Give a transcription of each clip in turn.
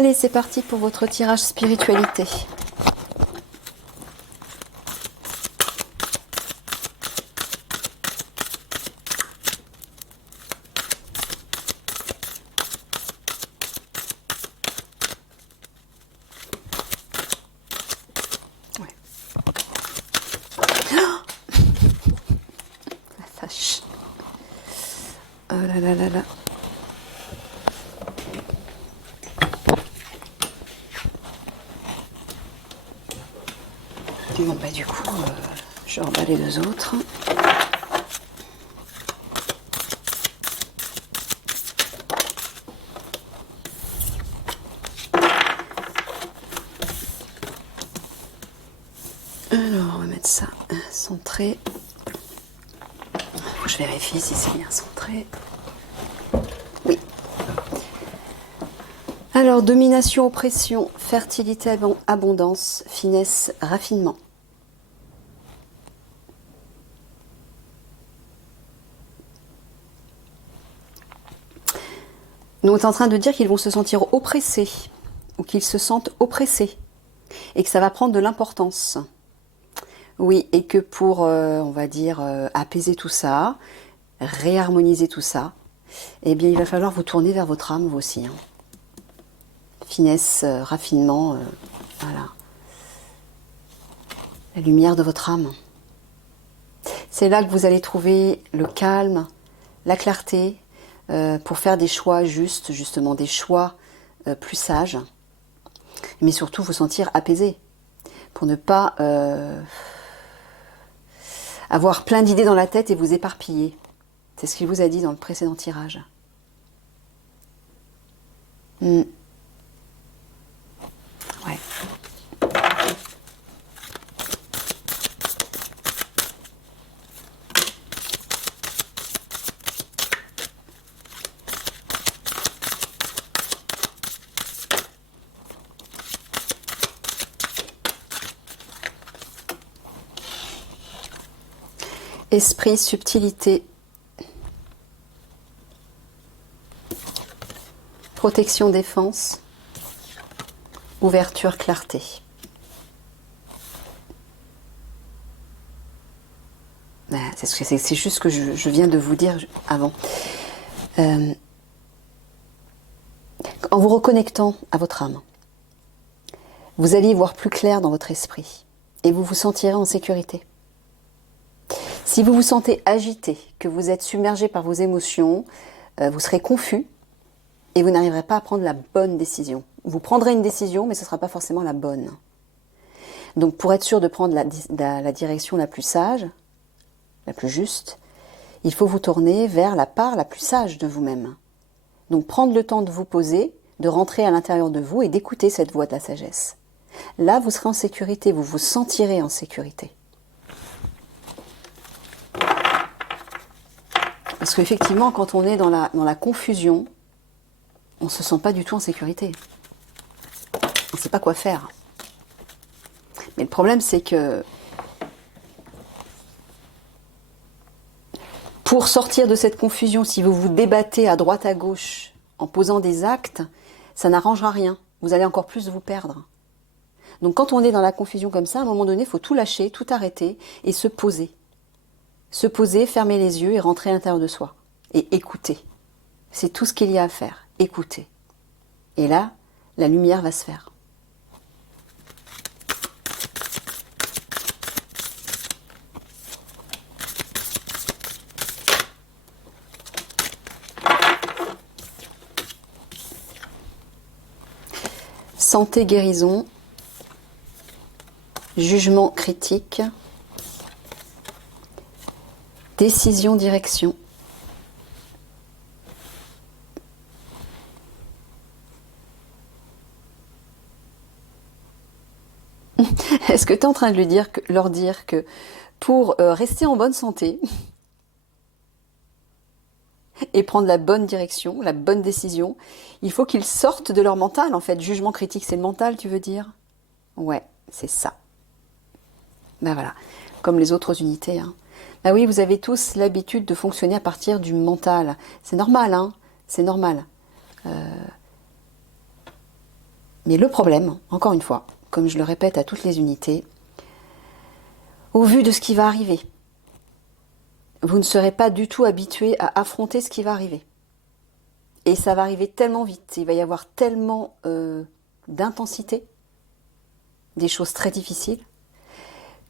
Allez, c'est parti pour votre tirage spiritualité. Ouais. Oh, la vache. Oh là là là là. Bon, bah, du coup, je remballe les deux autres. Alors, on va mettre ça centré. Je vérifie si c'est bien centré. Oui. Alors, domination, oppression, fertilité, abondance, finesse, raffinement. Nous, on est en train de dire qu'ils vont se sentir oppressés, ou qu'ils se sentent oppressés, et que ça va prendre de l'importance. Oui, et que pour, on va dire, apaiser tout ça, réharmoniser tout ça, eh bien, il va falloir vous tourner vers votre âme, vous aussi. Hein. Finesse, raffinement, voilà. La lumière de votre âme. C'est là que vous allez trouver le calme, la clarté, pour faire des choix justes, justement, des choix plus sages, mais surtout vous sentir apaisé, pour ne pas avoir plein d'idées dans la tête et vous éparpiller. C'est ce qu'il vous a dit dans le précédent tirage. Ouais. Esprit, subtilité, protection, défense, ouverture, clarté. C'est juste ce que je viens de vous dire avant. En vous reconnectant à votre âme, vous allez y voir plus clair dans votre esprit et vous vous sentirez en sécurité. Si vous vous sentez agité, que vous êtes submergé par vos émotions, vous serez confus et vous n'arriverez pas à prendre la bonne décision. Vous prendrez une décision, mais ce ne sera pas forcément la bonne. Donc pour être sûr de prendre la direction la plus sage, la plus juste, il faut vous tourner vers la part la plus sage de vous-même. Donc prendre le temps de vous poser, de rentrer à l'intérieur de vous et d'écouter cette voix de la sagesse. Là, vous serez en sécurité, vous vous sentirez en sécurité. Parce qu'effectivement, quand on est dans la confusion, on ne se sent pas du tout en sécurité. On ne sait pas quoi faire. Mais le problème, c'est que pour sortir de cette confusion, si vous vous débattez à droite à gauche en posant des actes, ça n'arrangera rien. Vous allez encore plus vous perdre. Donc quand on est dans la confusion comme ça, à un moment donné, il faut tout lâcher, tout arrêter et se poser. Se poser, fermer les yeux et rentrer à l'intérieur de soi. Et écouter. C'est tout ce qu'il y a à faire. Écouter. Et là, la lumière va se faire. Santé, guérison. Jugement critique. Décision, direction. Est-ce que tu es en train de leur dire que pour rester en bonne santé et prendre la bonne direction, la bonne décision, il faut qu'ils sortent de leur mental en fait. Jugement critique, c'est le mental, tu veux dire? Ouais, c'est ça. Ben voilà, comme les autres unités. Hein. Ben oui, vous avez tous l'habitude de fonctionner à partir du mental. C'est normal, hein, c'est normal. Mais le problème, encore une fois, comme je le répète à toutes les unités, au vu de ce qui va arriver, vous ne serez pas du tout habitué à affronter ce qui va arriver. Et ça va arriver tellement vite, il va y avoir tellement d'intensité, des choses très difficiles,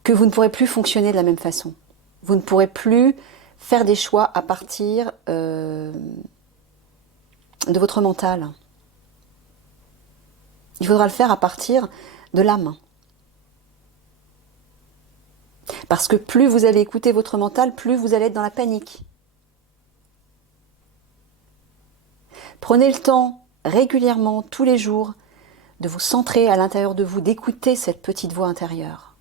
que vous ne pourrez plus fonctionner de la même façon. Vous ne pourrez plus faire des choix à partir de votre mental. Il faudra le faire à partir de l'âme. Parce que plus vous allez écouter votre mental, plus vous allez être dans la panique. Prenez le temps, régulièrement, tous les jours, de vous centrer à l'intérieur de vous, d'écouter cette petite voix intérieure,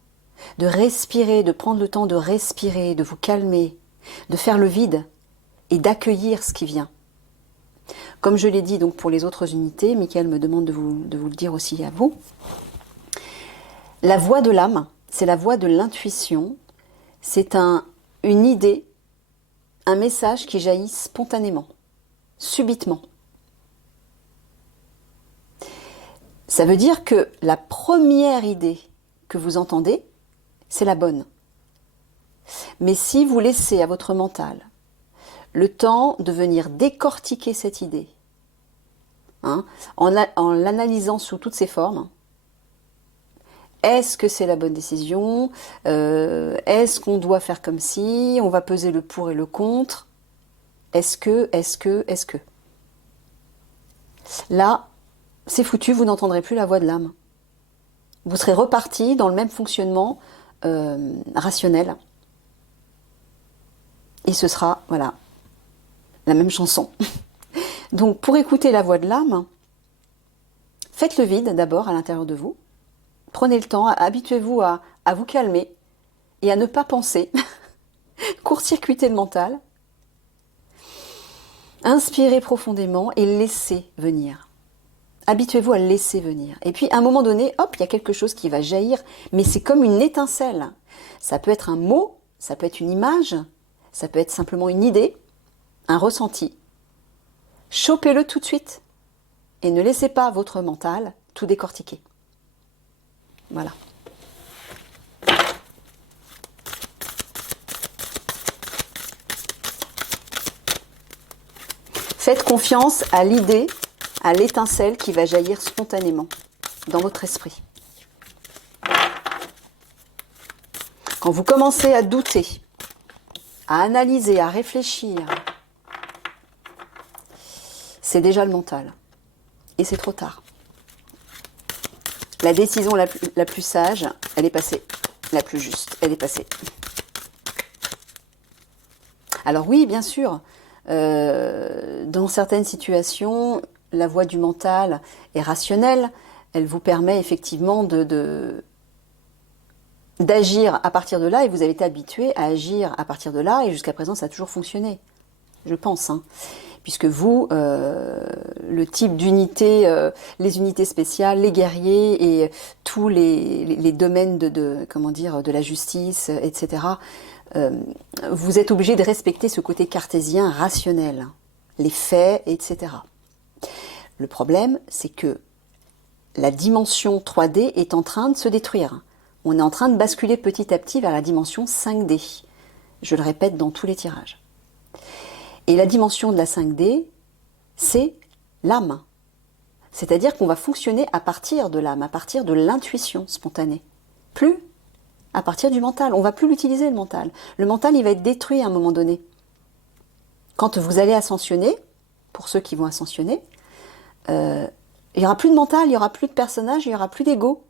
de respirer, de prendre le temps de respirer, de vous calmer, de faire le vide et d'accueillir ce qui vient. Comme je l'ai dit donc pour les autres unités, Mickaël me demande de vous le dire aussi à vous. La voix de l'âme, c'est la voix de l'intuition, c'est une idée, un message qui jaillit spontanément, subitement. Ça veut dire que la première idée que vous entendez, c'est la bonne. Mais si vous laissez à votre mental le temps de venir décortiquer cette idée, en l'analysant sous toutes ses formes, est-ce que c'est la bonne décision? Est-ce qu'on doit faire comme si? On va peser le pour et le contre. Est-ce que? Là, c'est foutu, vous n'entendrez plus la voix de l'âme. Vous serez reparti dans le même fonctionnement rationnel. Et ce sera, voilà, la même chanson. Donc, pour écouter la voix de l'âme, faites le vide d'abord à l'intérieur de vous. Prenez le temps, habituez-vous à vous calmer et à ne pas penser. Court-circuitez le mental. Inspirez profondément et laissez venir. Habituez-vous à le laisser venir. Et puis, à un moment donné, hop, il y a quelque chose qui va jaillir, mais c'est comme une étincelle. Ça peut être un mot, ça peut être une image, ça peut être simplement une idée, un ressenti. Chopez-le tout de suite et ne laissez pas votre mental tout décortiquer. Voilà. Faites confiance à l'idée, à l'étincelle qui va jaillir spontanément dans votre esprit. Quand vous commencez à douter, à analyser, à réfléchir, c'est déjà le mental. Et c'est trop tard. La décision la plus sage, elle est passée. La plus juste, elle est passée. Alors oui, bien sûr, dans certaines situations, la voix du mental est rationnelle. Elle vous permet effectivement d'agir à partir de là, et vous avez été habitué à agir à partir de là, et jusqu'à présent, ça a toujours fonctionné, je pense. Puisque vous, le type d'unité, les unités spéciales, les guerriers et tous les domaines de la justice, etc., vous êtes obligé de respecter ce côté cartésien rationnel, les faits, etc. Le problème, c'est que la dimension 3D est en train de se détruire. On est en train de basculer petit à petit vers la dimension 5D. Je le répète dans tous les tirages. Et la dimension de la 5D, c'est l'âme. C'est-à-dire qu'on va fonctionner à partir de l'âme, à partir de l'intuition spontanée. Plus à partir du mental. On ne va plus l'utiliser, le mental. Le mental, il va être détruit à un moment donné. Quand vous allez ascensionner, pour ceux qui vont ascensionner, il n'y aura plus de mental, il n'y aura plus de personnage, il n'y aura plus d'ego.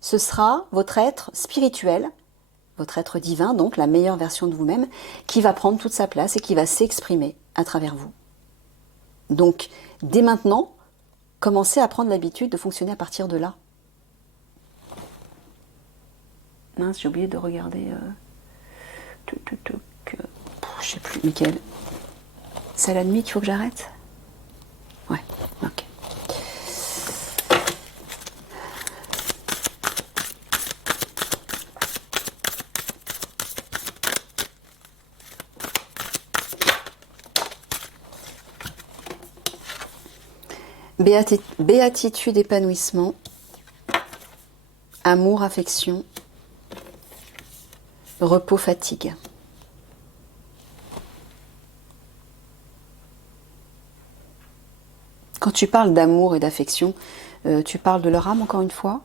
Ce sera votre être spirituel, votre être divin, donc la meilleure version de vous-même, qui va prendre toute sa place et qui va s'exprimer à travers vous. Donc, dès maintenant, commencez à prendre l'habitude de fonctionner à partir de là. Mince, j'ai oublié de regarder... je sais plus, Mickaël. C'est à la nuit qu'il faut que j'arrête? Ouais, ok. Béatitude, épanouissement, amour, affection, repos, fatigue. Quand tu parles d'amour et d'affection, tu parles de leur âme encore une fois?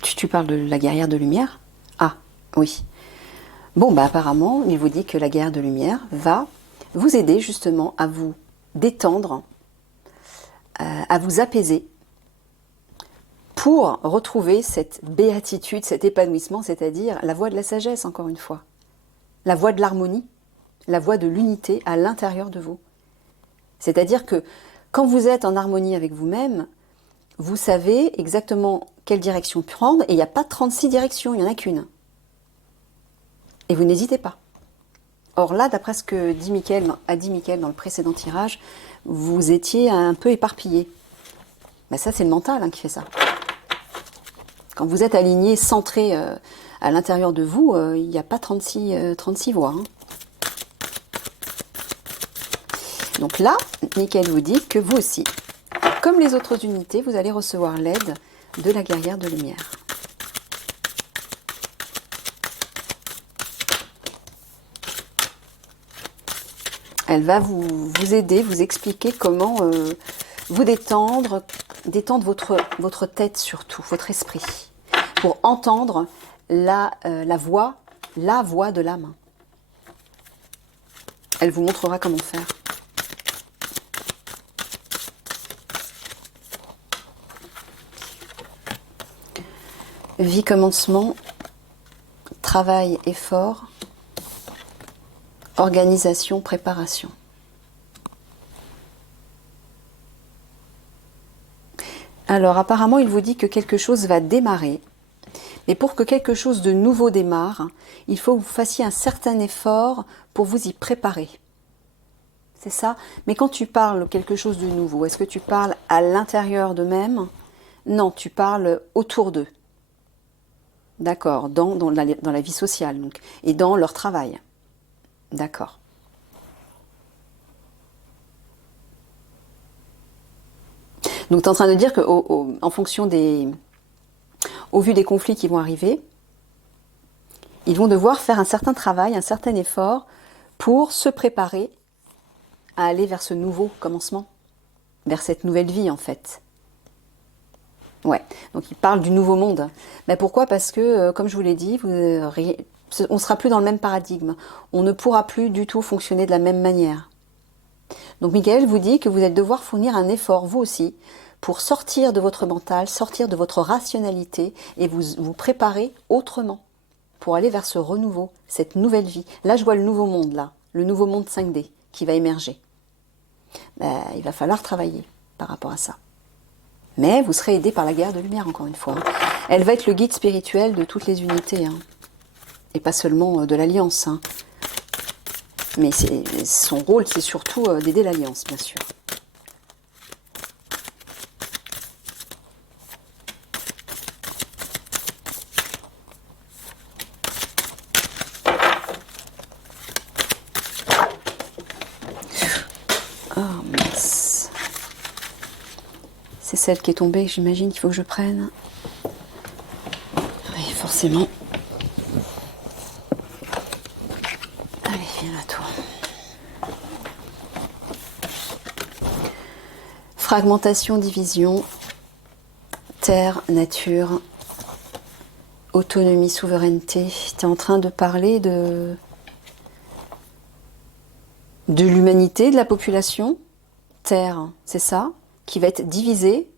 Tu parles de la guerrière de lumière? Ah, oui. Bon, bah apparemment, il vous dit que la guerrière de lumière va vous aider justement à vous détendre, à vous apaiser, pour retrouver cette béatitude, cet épanouissement, c'est-à-dire la voie de la sagesse, encore une fois. La voie de l'harmonie, la voie de l'unité à l'intérieur de vous. C'est-à-dire que quand vous êtes en harmonie avec vous-même, vous savez exactement quelle direction prendre, et il n'y a pas 36 directions, il n'y en a qu'une. Et vous n'hésitez pas. Or là, d'après ce que a dit Michael dans le précédent tirage, vous étiez un peu éparpillé. Ben ça, c'est le mental qui fait ça. Quand vous êtes aligné, centré à l'intérieur de vous, il n'y a pas 36 voies. Donc là, Michael vous dit que vous aussi, comme les autres unités, vous allez recevoir l'aide de la guerrière de lumière. Elle va vous aider, vous expliquer comment vous détendre votre tête surtout, votre esprit, pour entendre la voix de l'âme. Elle vous montrera comment faire. Vie, commencement, travail, effort, organisation, préparation. Alors apparemment, il vous dit que quelque chose va démarrer. Mais pour que quelque chose de nouveau démarre, il faut que vous fassiez un certain effort pour vous y préparer. C'est ça? Mais quand tu parles quelque chose de nouveau, est-ce que tu parles à l'intérieur d'eux-mêmes? Non, tu parles autour d'eux. D'accord, dans la vie sociale donc, et dans leur travail. D'accord. Donc tu es en train de dire qu'en fonction au vu des conflits qui vont arriver, ils vont devoir faire un certain travail, un certain effort pour se préparer à aller vers ce nouveau commencement, vers cette nouvelle vie en fait. Ouais, donc il parle du nouveau monde. Mais pourquoi? Parce que, comme je vous l'ai dit, on ne sera plus dans le même paradigme. On ne pourra plus du tout fonctionner de la même manière. Donc Michael vous dit que vous allez devoir fournir un effort, vous aussi, pour sortir de votre mental, sortir de votre rationalité et vous préparer autrement pour aller vers ce renouveau, cette nouvelle vie. Là, je vois le nouveau monde, là, le nouveau monde 5D qui va émerger. Ben, il va falloir travailler par rapport à ça. Mais vous serez aidé par la guerre de lumière, encore une fois. Elle va être le guide spirituel de toutes les unités, et pas seulement de l'Alliance. Mais son rôle, c'est surtout d'aider l'Alliance, bien sûr. Oh mince. C'est celle qui est tombée, j'imagine qu'il faut que je prenne. Oui, forcément. Allez, viens à toi. Fragmentation, division, terre, nature, autonomie, souveraineté. Tu es en train de parler de l'humanité, de la population. Terre, c'est ça, qui va être divisée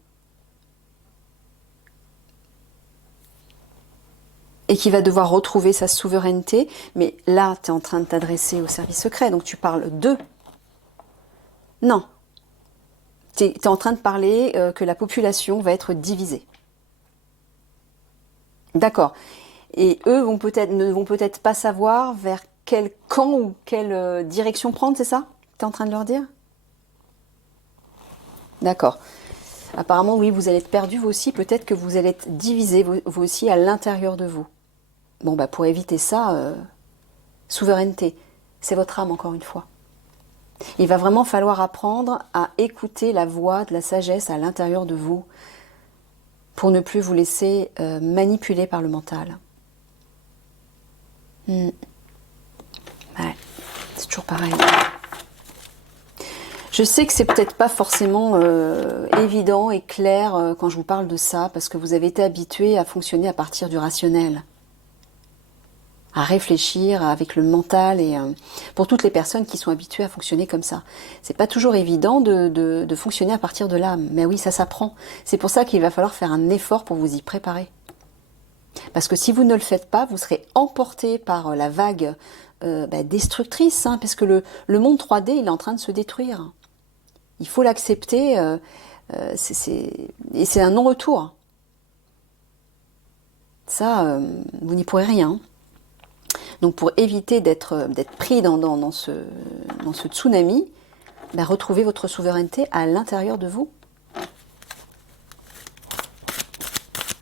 et qui va devoir retrouver sa souveraineté. Mais là, tu es en train de t'adresser au service secret, donc tu parles d'eux. Non. Tu es en train de parler que la population va être divisée. D'accord. Et eux ne vont peut-être pas savoir vers quel camp ou quelle direction prendre, c'est ça? Tu es en train de leur dire? D'accord. Apparemment, oui, vous allez être perdus, vous aussi. Peut-être que vous allez être divisés, vous aussi, à l'intérieur de vous. Bon, bah, pour éviter ça, souveraineté. C'est votre âme, encore une fois. Il va vraiment falloir apprendre à écouter la voix de la sagesse à l'intérieur de vous pour ne plus vous laisser manipuler par le mental. Ouais, c'est toujours pareil. Je sais que c'est peut-être pas forcément évident et clair quand je vous parle de ça, parce que vous avez été habitué à fonctionner à partir du rationnel, à réfléchir avec le mental, et pour toutes les personnes qui sont habituées à fonctionner comme ça. C'est pas toujours évident de fonctionner à partir de l'âme, mais oui, ça s'apprend. C'est pour ça qu'il va falloir faire un effort pour vous y préparer. Parce que si vous ne le faites pas, vous serez emporté par la vague destructrice, hein, parce que le monde 3D, il est en train de se détruire. Il faut l'accepter, et c'est un non-retour. Ça, vous n'y pourrez rien. Donc pour éviter d'être pris dans ce tsunami, retrouvez votre souveraineté à l'intérieur de vous.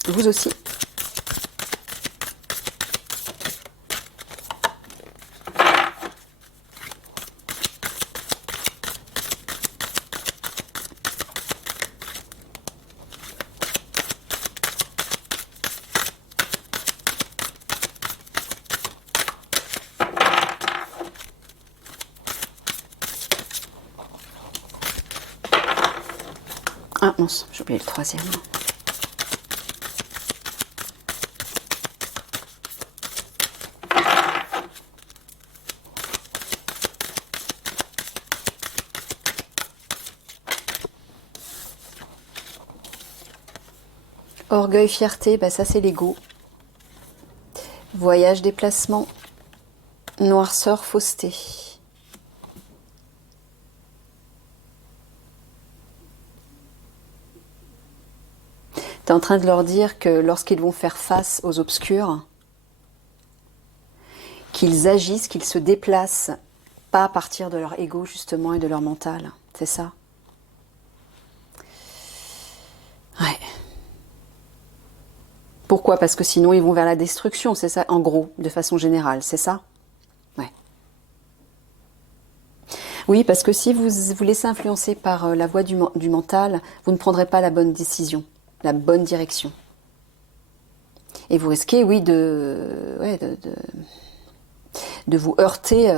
Vous aussi. Ah mince, j'ai oublié le troisième. Orgueil, fierté, ça c'est l'ego. Voyage, déplacement. Noirceur, fausseté. Tu es en train de leur dire que lorsqu'ils vont faire face aux obscurs, qu'ils agissent, qu'ils se déplacent, pas à partir de leur ego justement et de leur mental. C'est ça? Ouais. Pourquoi? Parce que sinon ils vont vers la destruction, c'est ça, en gros, de façon générale, c'est ça? Ouais. Oui, parce que si vous vous laissez influencer par la voie du mental, vous ne prendrez pas la bonne décision, la bonne direction. Et vous risquez, oui, de vous heurter.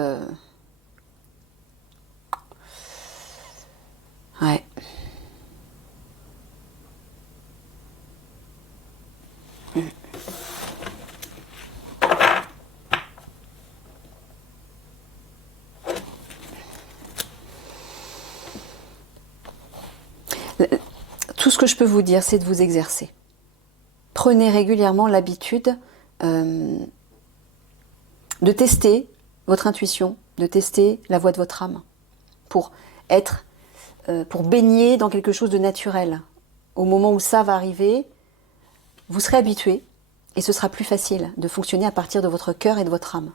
Ouais. Tout ce que je peux vous dire, c'est de vous exercer. Prenez régulièrement l'habitude de tester votre intuition, de tester la voix de votre âme, pour baigner dans quelque chose de naturel. Au moment où ça va arriver, vous serez habitué et ce sera plus facile de fonctionner à partir de votre cœur et de votre âme.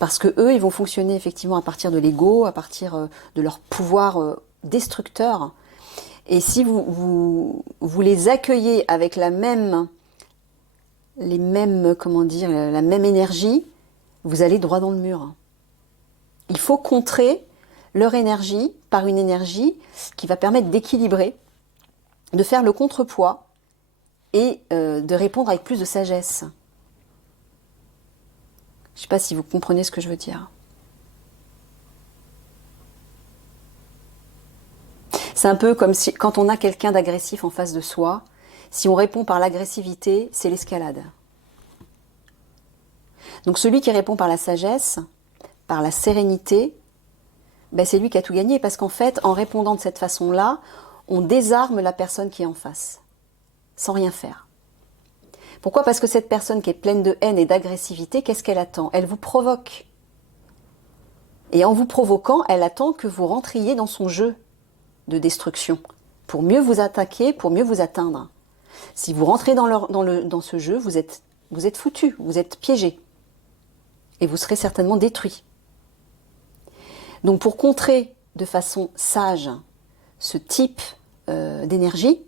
Parce que eux, ils vont fonctionner effectivement à partir de l'ego, à partir de leur pouvoir destructeur. Et si vous les accueillez avec la même énergie, vous allez droit dans le mur. Il faut contrer leur énergie par une énergie qui va permettre d'équilibrer, de faire le contrepoids et de répondre avec plus de sagesse. Je ne sais pas si vous comprenez ce que je veux dire. C'est un peu comme si, quand on a quelqu'un d'agressif en face de soi, si on répond par l'agressivité, c'est l'escalade. Donc celui qui répond par la sagesse, par la sérénité, c'est lui qui a tout gagné, parce qu'en fait, en répondant de cette façon-là, on désarme la personne qui est en face, sans rien faire. Pourquoi? Parce que cette personne qui est pleine de haine et d'agressivité, qu'est-ce qu'elle attend? Elle vous provoque. Et en vous provoquant, elle attend que vous rentriez dans son jeu de destruction, pour mieux vous attaquer, pour mieux vous atteindre. Si vous rentrez dans ce jeu, vous êtes foutu, vous êtes piégé. Et vous serez certainement détruit. Donc pour contrer de façon sage ce type d'énergie,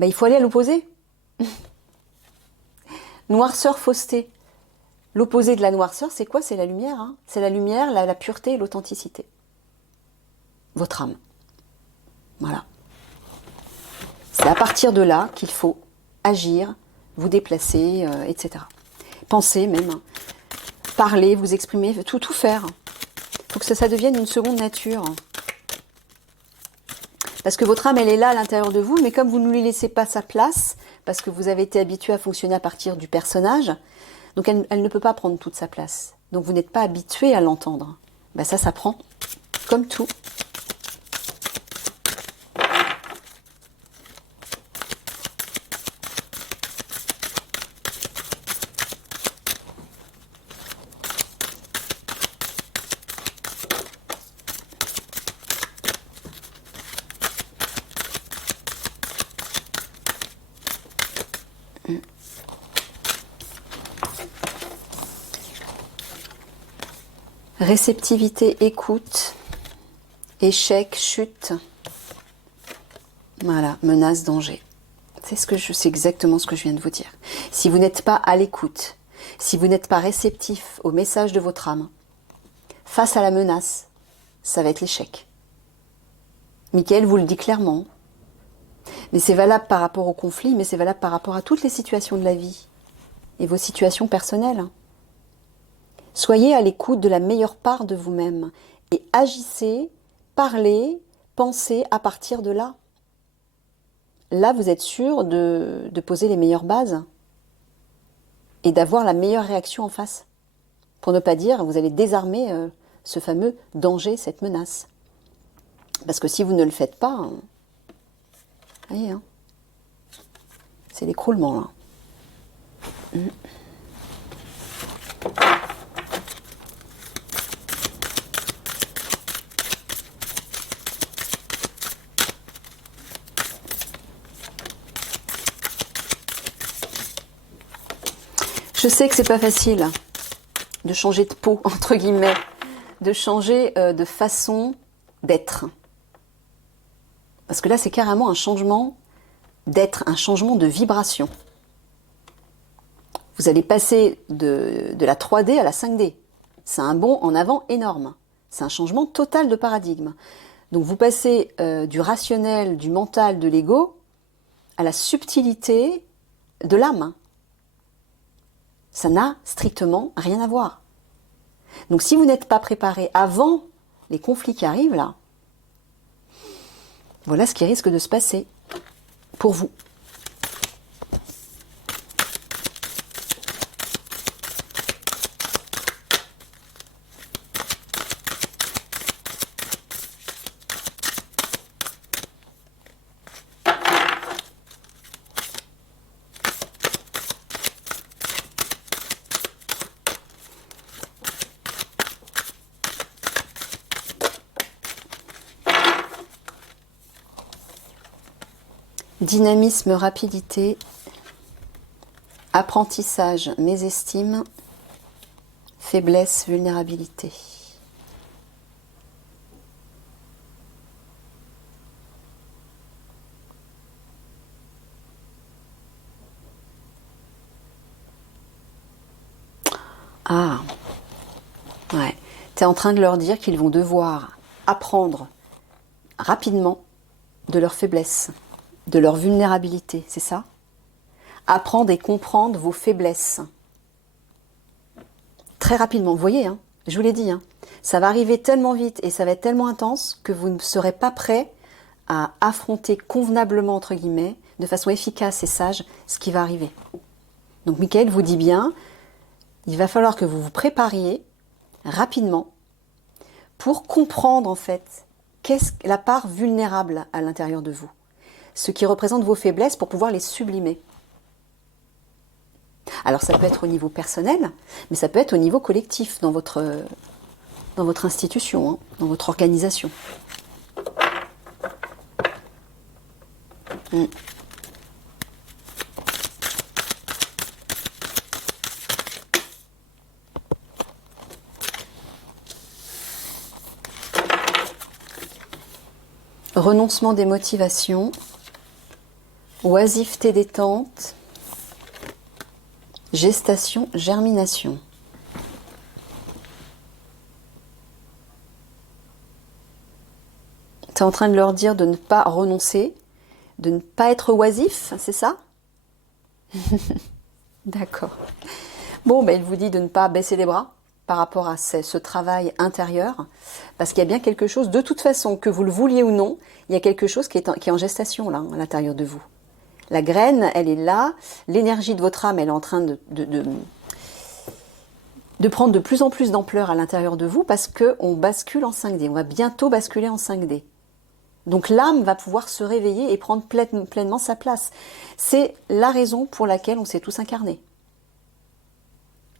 il faut aller à l'opposé. Noirceur, fausseté. L'opposé de la noirceur, c'est quoi? C'est la lumière. Hein, c'est la lumière, la pureté et l'authenticité. votre âme. Voilà. C'est à partir de là qu'il faut agir, vous déplacer, etc. Penser même, hein. Parler, vous exprimer, tout faire. Il faut que ça devienne une seconde nature. Parce que votre âme, elle est là à l'intérieur de vous, mais comme vous ne lui laissez pas sa place, parce que vous avez été habitué à fonctionner à partir du personnage, donc elle ne peut pas prendre toute sa place. Donc vous n'êtes pas habitué à l'entendre. Ben ça prend, comme tout. Réceptivité, écoute, échec, chute. Voilà, menace, danger. C'est exactement ce que je viens de vous dire. Si vous n'êtes pas à l'écoute, si vous n'êtes pas réceptif au message de votre âme, face à la menace, ça va être l'échec. Michael vous le dit clairement. Mais c'est valable par rapport au conflit, mais c'est valable par rapport à toutes les situations de la vie et vos situations personnelles. Soyez à l'écoute de la meilleure part de vous-même et agissez, parlez, pensez à partir de là. Là, vous êtes sûr de poser les meilleures bases et d'avoir la meilleure réaction en face. Pour ne pas dire, vous allez désarmer ce fameux danger, cette menace. Parce que si vous ne le faites pas, vous voyez, hein, c'est l'écroulement là. Je sais que c'est pas facile de changer de peau, entre guillemets, de changer de façon d'être. Parce que là, c'est carrément un changement d'être, un changement de vibration. Vous allez passer de la 3D à la 5D. C'est un bond en avant énorme. C'est un changement total de paradigme. Donc vous passez du rationnel, du mental, de l'ego, à la subtilité de l'âme. Ça n'a strictement rien à voir. Donc si vous n'êtes pas préparé avant les conflits qui arrivent là, voilà ce qui risque de se passer pour vous. Dynamisme, rapidité, apprentissage, mésestime, faiblesse, vulnérabilité. Ah, ouais. Tu es en train de leur dire qu'ils vont devoir apprendre rapidement de leur faiblesse, de leur vulnérabilité, c'est ça? Apprendre et comprendre vos faiblesses. Très rapidement, vous voyez, hein, je vous l'ai dit, hein, ça va arriver tellement vite et ça va être tellement intense que vous ne serez pas prêt à affronter convenablement, entre guillemets, de façon efficace et sage, ce qui va arriver. Donc Michael vous dit bien, il va falloir que vous vous prépariez rapidement pour comprendre en fait qu'est-ce la part vulnérable à l'intérieur de vous, ce qui représente vos faiblesses pour pouvoir les sublimer. Alors ça peut être au niveau personnel, mais ça peut être au niveau collectif dans votre institution, hein, dans votre organisation. Renoncement des motivations, oisiveté détente, gestation, germination. Tu es en train de leur dire de ne pas renoncer, de ne pas être oisif, c'est ça? D'accord. Bon, ben, il vous dit de ne pas baisser les bras par rapport à ce travail intérieur, parce qu'il y a bien quelque chose, de toute façon, que vous le vouliez ou non, il y a quelque chose qui est en gestation là, à l'intérieur de vous. La graine, elle est là, l'énergie de votre âme, elle est en train de prendre de plus en plus d'ampleur à l'intérieur de vous, parce qu'on bascule en 5D, on va bientôt basculer en 5D. Donc l'âme va pouvoir se réveiller et prendre pleinement sa place. C'est la raison pour laquelle on s'est tous incarnés.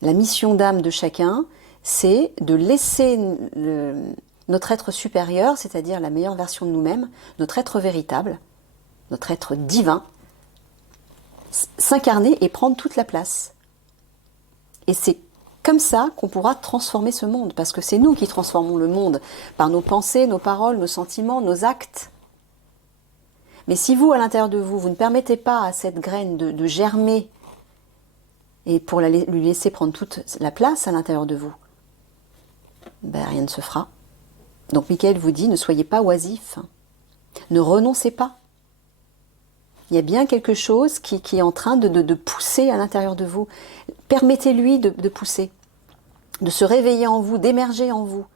La mission d'âme de chacun, c'est de laisser notre être supérieur, c'est-à-dire la meilleure version de nous-mêmes, notre être véritable, notre être divin, s'incarner et prendre toute la place. Et c'est comme ça qu'on pourra transformer ce monde, parce que c'est nous qui transformons le monde par nos pensées, nos paroles, nos sentiments, nos actes. Mais si vous, à l'intérieur de vous, vous ne permettez pas à cette graine de germer et pour lui laisser prendre toute la place à l'intérieur de vous, ben, rien ne se fera. Donc Michael vous dit, ne soyez pas oisif, ne renoncez pas. Il y a bien quelque chose qui est en train de pousser à l'intérieur de vous. Permettez-lui de pousser, de se réveiller en vous, d'émerger en vous.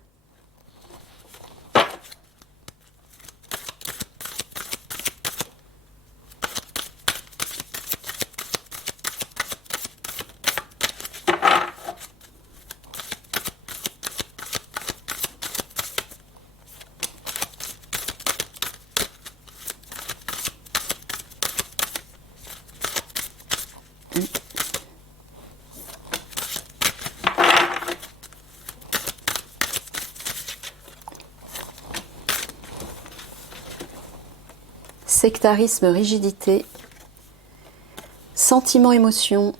Sectarisme, rigidité, sentiment, émotion,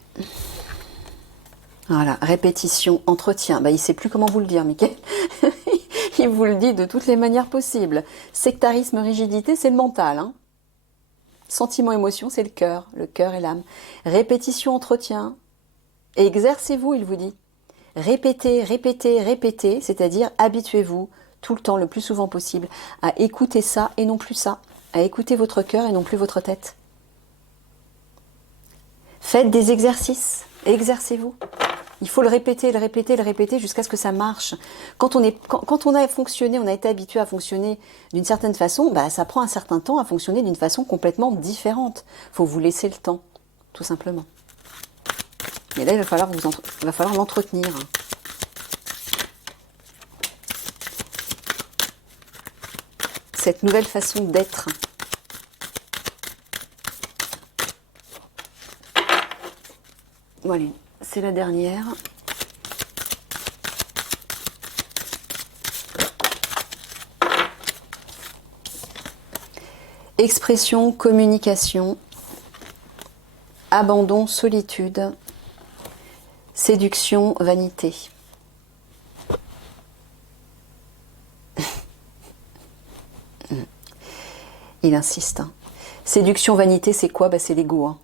voilà, répétition, entretien. Ben, il ne sait plus comment vous le dire, Michael. Il vous le dit de toutes les manières possibles. Sectarisme, rigidité, c'est le mental. Hein. Sentiment, émotion, c'est le cœur et l'âme. Répétition, entretien. Et exercez-vous, il vous dit. Répétez, répétez, répétez, c'est-à-dire habituez-vous tout le temps, le plus souvent possible, à écouter ça et non plus ça. À écouter votre cœur et non plus votre tête. Faites des exercices, exercez-vous. Il faut le répéter, le répéter, le répéter jusqu'à ce que ça marche. Quand on a fonctionné, on a été habitué à fonctionner d'une certaine façon, bah, ça prend un certain temps à fonctionner d'une façon complètement différente. Il faut vous laisser le temps, tout simplement. Et là, il va falloir l'entretenir. Cette nouvelle façon d'être. Voilà, c'est la dernière. Expression, communication, abandon, solitude, séduction, vanité. Il insiste. Hein. Séduction, vanité, c'est quoi? C'est l'ego. Hein.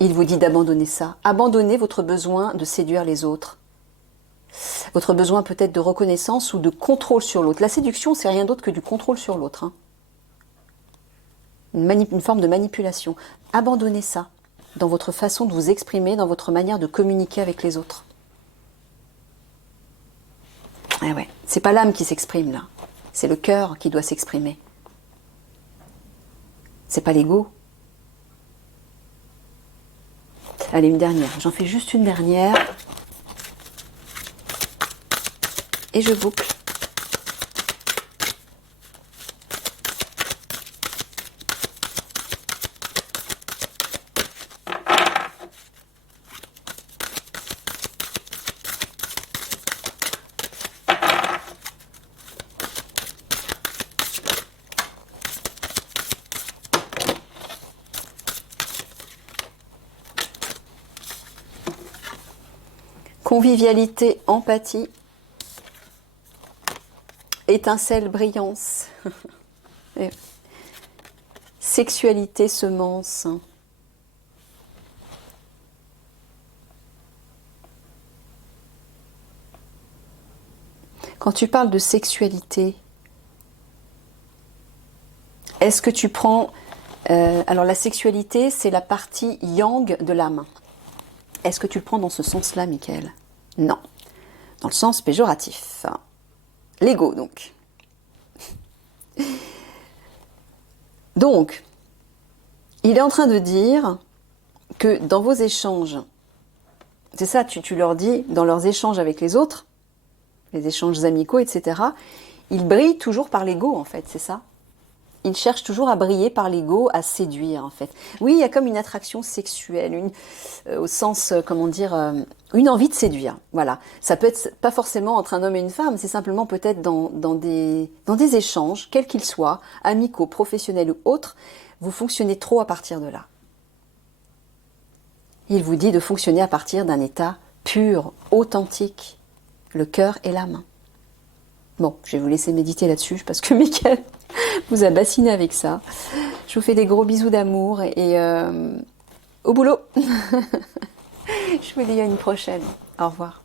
Il vous dit d'abandonner ça. Abandonnez votre besoin de séduire les autres. Votre besoin peut-être de reconnaissance ou de contrôle sur l'autre. La séduction, c'est rien d'autre que du contrôle sur l'autre. Hein. Une forme de manipulation. Abandonnez ça dans votre façon de vous exprimer, dans votre manière de communiquer avec les autres. Eh ouais, c'est pas l'âme qui s'exprime là. C'est le cœur qui doit s'exprimer. C'est pas l'ego. Allez, une dernière. J'en fais juste une dernière. Et je boucle. Convivialité, empathie, étincelle, brillance, sexualité, semence. Quand tu parles de sexualité, Est-ce que tu prends... alors la sexualité, c'est la partie yang de l'âme. Est-ce que tu le prends dans ce sens-là, Michael? Non. Dans le sens péjoratif. L'ego, donc. Donc, il est en train de dire que dans vos échanges, c'est ça, tu leur dis, dans leurs échanges avec les autres, les échanges amicaux, etc., ils brillent toujours par l'ego, en fait, c'est ça? Ils cherchent toujours à briller par l'ego, à séduire, en fait. Oui, il y a comme une attraction sexuelle, au sens, comment dire, une envie de séduire. Voilà. Ça peut être pas forcément entre un homme et une femme, c'est simplement peut-être dans des échanges, quels qu'ils soient, amicaux, professionnels ou autres, vous fonctionnez trop à partir de là. Il vous dit de fonctionner à partir d'un état pur, authentique, le cœur et l'âme. Bon, je vais vous laisser méditer là-dessus parce que Michael vous a bassiné avec ça. Je vous fais des gros bisous d'amour et au boulot. Je vous dis à une prochaine. Au revoir.